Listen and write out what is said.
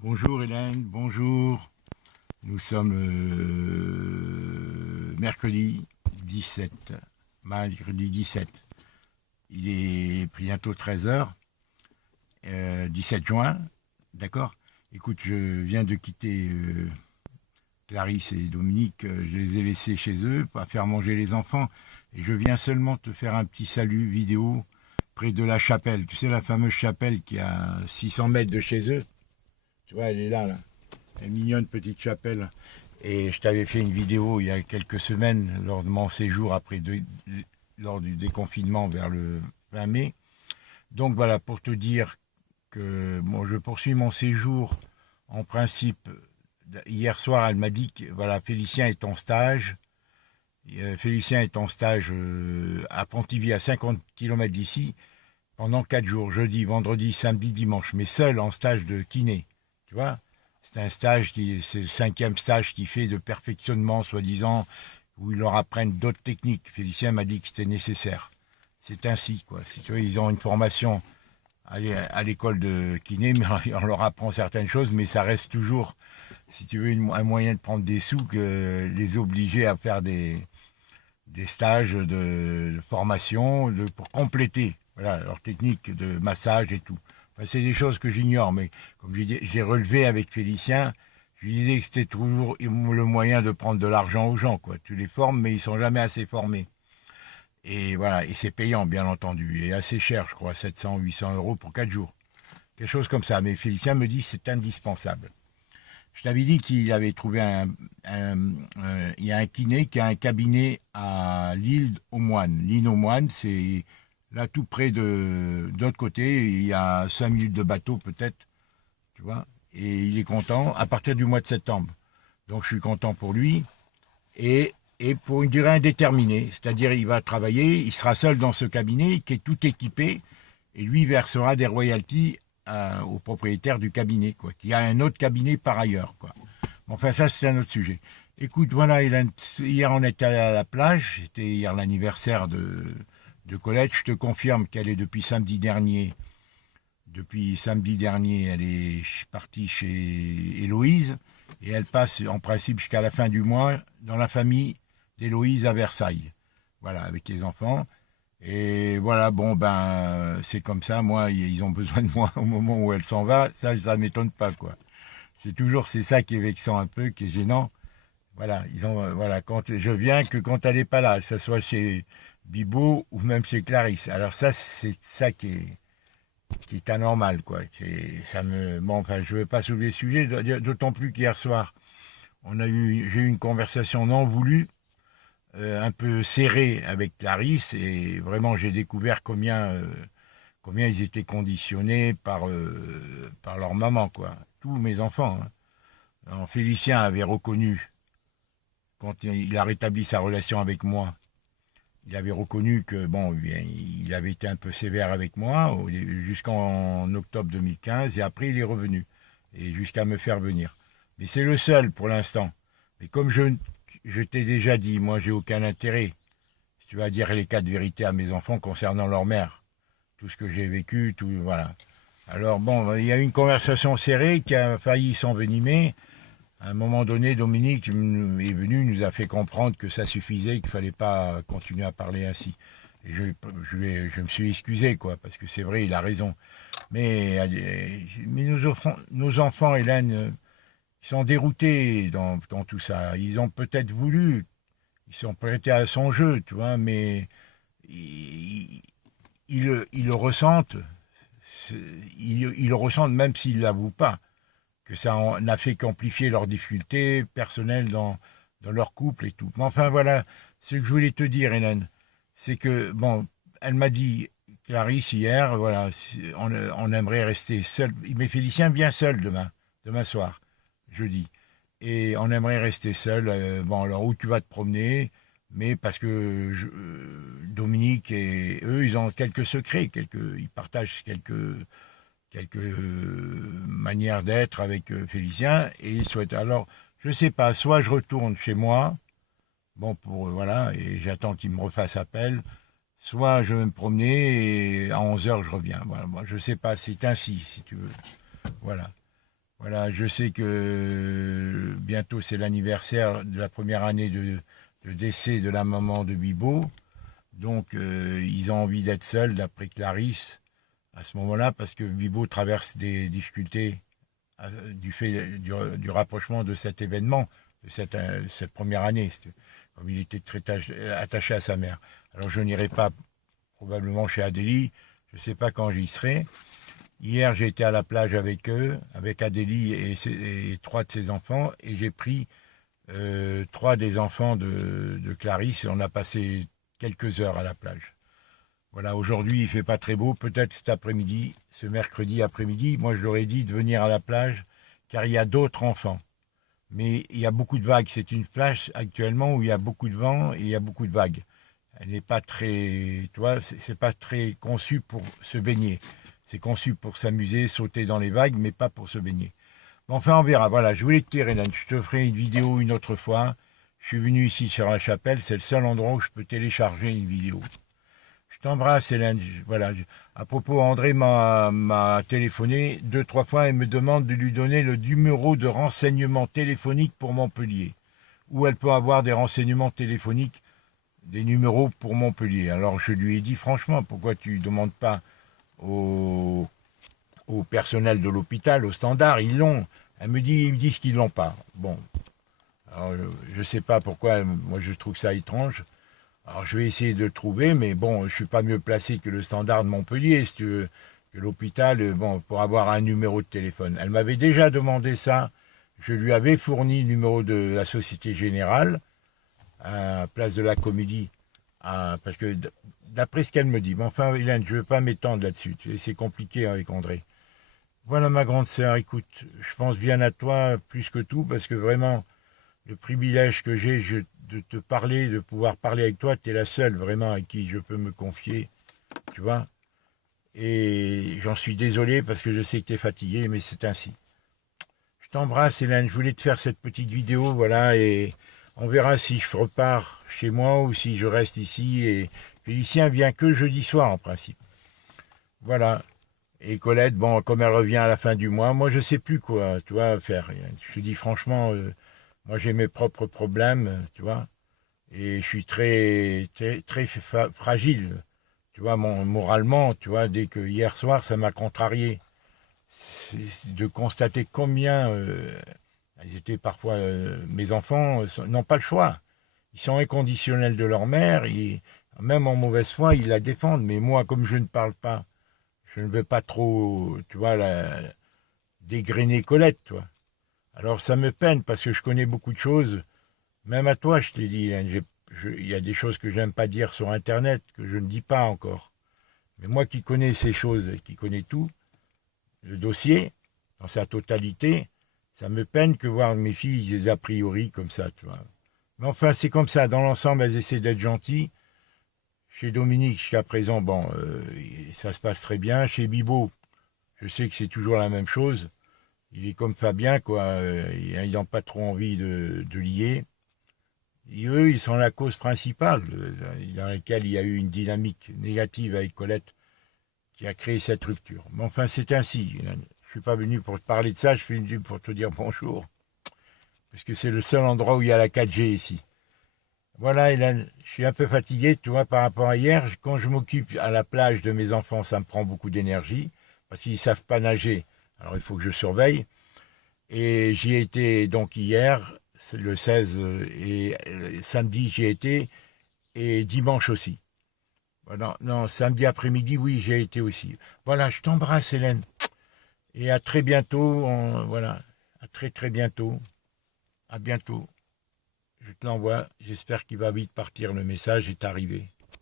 Bonjour Hélène, bonjour. Nous sommes mercredi 17, mercredi 17. Il est bientôt 13 h, 17 juin, d'accord. Écoute, je viens de quitter Clarisse et Dominique, je les ai laissés chez eux, pas faire manger les enfants, et je viens seulement te faire un petit salut vidéo près de la chapelle. Tu sais, la fameuse chapelle qui est à 600 mètres de chez eux. Tu vois, elle est là, là. Elle est mignonne, petite chapelle. Et je t'avais fait une vidéo il y a quelques semaines, lors de mon séjour lors du déconfinement vers le 20 mai. Donc voilà, pour te dire que bon, je poursuis mon séjour. En principe, hier soir, elle m'a dit que voilà, Félicien est en stage. Félicien est en stage à Pontivy, à 50 km d'ici, pendant 4 jours, jeudi, vendredi, samedi, dimanche, mais seul en stage de kiné. Tu vois, c'est un stage c'est le 5e stage qu'il fait de perfectionnement, soi-disant, où ils leur apprennent d'autres techniques. Félicien m'a dit que c'était nécessaire. C'est ainsi, quoi. Si tu veux, ils ont une formation à l'école de kiné, mais on leur apprend certaines choses, mais ça reste toujours, si tu veux, un moyen de prendre des sous que les obliger à faire des stages de formation pour compléter voilà, leur technique de massage et tout. Enfin, c'est des choses que j'ignore, mais comme j'ai relevé avec Félicien, je lui disais que c'était toujours le moyen de prendre de l'argent aux gens. Quoi. Tu les formes, mais ils sont jamais assez formés. Et voilà, et c'est payant, bien entendu, et assez cher, je crois, 700, 800 euros pour 4 jours. Quelque chose comme ça. Mais Félicien me dit que c'est indispensable. Je t'avais dit qu'il avait trouvé il y a un kiné qui a un cabinet à l'île aux Moines. L'île aux Moines, c'est là tout près de l'autre côté. Il y a 5 minutes de bateau peut-être, tu vois. Et il est content à partir du mois de septembre. Donc je suis content pour lui. Et pour une durée indéterminée. C'est-à-dire il va travailler, il sera seul dans ce cabinet qui est tout équipé. Et lui versera des royalties au propriétaire du cabinet, quoi, qui a un autre cabinet par ailleurs, quoi. Enfin, ça, c'est un autre sujet. Écoute, voilà, hier, on était allé à la plage. C'était hier l'anniversaire de Colette. Je te confirme qu'elle est depuis samedi dernier. Depuis samedi dernier, elle est partie chez Héloïse. Et elle passe, en principe, jusqu'à la fin du mois dans la famille d'Héloïse à Versailles. Voilà, avec les enfants. Et voilà, bon, ben, c'est comme ça. Moi, ils ont besoin de moi au moment où elle s'en va. Ça m'étonne pas, quoi. C'est ça qui est vexant un peu, qui est gênant. Voilà, voilà, quand je viens que quand elle n'est pas là, que ce soit chez Bibo ou même chez Clarisse. Alors ça, c'est ça qui est anormal, quoi. Bon, enfin, je ne veux pas soulever le sujet, d'autant plus qu'hier soir, j'ai eu une conversation non voulue, un peu serrée avec Clarisse, et vraiment, j'ai découvert combien ils étaient conditionnés par leur maman, quoi. Tous mes enfants, hein. Alors, Félicien avait reconnu, quand il a rétabli sa relation avec moi, il avait reconnu que, bon, bien, il avait été un peu sévère avec moi jusqu'en octobre 2015, et après il est revenu, et jusqu'à me faire venir. Mais c'est le seul pour l'instant. Mais comme je t'ai déjà dit, moi j'ai aucun intérêt, si tu vas dire les quatre vérités à mes enfants concernant leur mère. Tout ce que j'ai vécu, tout, voilà. Alors bon, il y a eu une conversation serrée qui a failli s'envenimer. À un moment donné, Dominique est venu, nous a fait comprendre que ça suffisait, qu'il fallait pas continuer à parler ainsi. Et je me suis excusé, quoi, parce que c'est vrai, il a raison. Mais nos enfants, Hélène, ils sont déroutés dans tout ça. Ils ont peut-être voulu, ils sont prêtés à son jeu, tu vois, mais ils le ressentent. Ils le ressentent même s'ils ne l'avouent pas que ça n'a fait qu'amplifier leurs difficultés personnelles dans leur couple et tout. Mais enfin, voilà, ce que je voulais te dire, Hélène, c'est que, bon, elle m'a dit, Clarisse, hier, voilà, on aimerait rester seul. Mais Félicien vient seul demain soir, jeudi. Et on aimerait rester seul. Bon, alors où tu vas te promener, mais parce que Dominique et eux, ils ont quelques secrets, ils partagent quelques manières d'être avec Félicien, et il souhaite. Alors, je sais pas, soit je retourne chez moi, bon, voilà, et j'attends qu'il me refasse appel, soit je vais me promener, et à 11 h je reviens. Voilà, moi, je sais pas, c'est ainsi, si tu veux. Voilà. Voilà, je sais que bientôt c'est l'anniversaire de la première année de décès de la maman de Bibo. Donc ils ont envie d'être seuls, d'après Clarisse, à ce moment-là, parce que Bibo traverse des difficultés du fait du rapprochement de cet événement, de cette première année, comme il était très attaché à sa mère. Alors je n'irai pas probablement chez Adélie, je ne sais pas quand j'y serai. Hier, j'ai été à la plage avec eux, avec Adélie et trois de ses enfants, et j'ai pris trois des enfants de Clarisse, et on a passé quelques heures à la plage. Voilà, aujourd'hui, il fait pas très beau, peut-être cet après-midi, ce mercredi après-midi, moi je leur ai dit de venir à la plage, car il y a d'autres enfants. Mais il y a beaucoup de vagues, c'est une plage actuellement où il y a beaucoup de vent et il y a beaucoup de vagues. Elle n'est pas très, tu vois, c'est pas très conçu pour se baigner. C'est conçu pour s'amuser, sauter dans les vagues, mais pas pour se baigner. Bon, enfin, on verra. Voilà, je voulais te dire, Hélène, je te ferai une vidéo une autre fois. Je suis venu ici sur la chapelle, c'est le seul endroit où je peux télécharger une vidéo. Je t'embrasse, Hélène. Voilà. À propos, André m'a téléphoné deux, trois fois et me demande de lui donner le numéro de renseignement téléphonique pour Montpellier, où elle peut avoir des renseignements téléphoniques, des numéros pour Montpellier. Alors je lui ai dit franchement, pourquoi tu ne demandes pas au personnel de l'hôpital, au standard, ils l'ont. Elle me dit, ils me disent qu'ils l'ont pas. Bon, alors je ne sais pas pourquoi, moi je trouve ça étrange. Alors je vais essayer de le trouver, mais bon, je suis pas mieux placé que le standard de Montpellier, si tu veux, que l'hôpital, bon, pour avoir un numéro de téléphone. Elle m'avait déjà demandé ça. Je lui avais fourni le numéro de la Société Générale, à Place de la Comédie, parce que d'après ce qu'elle me dit, mais enfin, Hélène, je ne veux pas m'étendre là-dessus, c'est compliqué avec André. Voilà ma grande sœur, écoute, je pense bien à toi plus que tout, parce que vraiment, le privilège que j'ai de te parler, de pouvoir parler avec toi, tu es la seule vraiment à qui je peux me confier, tu vois. Et j'en suis désolé parce que je sais que tu es fatigué, mais c'est ainsi. Je t'embrasse, Hélène, je voulais te faire cette petite vidéo, voilà, et on verra si je repars chez moi ou si je reste ici. Et Félicien vient que jeudi soir, en principe. Voilà. Et Colette, bon, comme elle revient à la fin du mois, moi je sais plus quoi, tu vois, faire. Je te dis franchement, moi j'ai mes propres problèmes, tu vois, et je suis très fragile, tu vois, moralement, tu vois, dès que hier soir ça m'a contrarié. C'est de constater combien ils étaient parfois, mes enfants n'ont pas le choix. Ils sont inconditionnels de leur mère, et même en mauvaise foi, ils la défendent. Mais moi, comme je ne parle pas, je ne veux pas trop, tu vois, dégrainer Colette, toi. Alors ça me peine parce que je connais beaucoup de choses. Même à toi, je t'ai dit, hein, il y a des choses que j'aime pas dire sur Internet, que je ne dis pas encore. Mais moi qui connais ces choses, qui connais tout, le dossier, dans sa totalité, ça me peine que voir mes filles des a priori comme ça, tu vois. Mais enfin, c'est comme ça. Dans l'ensemble, elles essaient d'être gentilles. Chez Dominique, jusqu'à présent, bon, ça se passe très bien. Chez Bibo, je sais que c'est toujours la même chose. Il est comme Fabien, quoi. Ils n'ont pas trop envie de lier. Et eux, ils sont la cause principale dans laquelle il y a eu une dynamique négative avec Colette qui a créé cette rupture. Mais enfin, c'est ainsi. Je ne suis pas venu pour te parler de ça, je suis venu pour te dire bonjour. Parce que c'est le seul endroit où il y a la 4G ici. Voilà, Hélène, je suis un peu fatigué, tu vois, par rapport à hier. Quand je m'occupe à la plage de mes enfants, ça me prend beaucoup d'énergie, parce qu'ils ne savent pas nager. Alors il faut que je surveille. Et j'y ai été donc hier, c'est le 16, et samedi j'y ai été, et dimanche aussi. Voilà, non, samedi après-midi, oui, j'ai été aussi. Voilà, je t'embrasse, Hélène. Et à très bientôt. Voilà, à très très bientôt. À bientôt. Je te l'envoie. J'espère qu'il va vite partir. Le message est arrivé.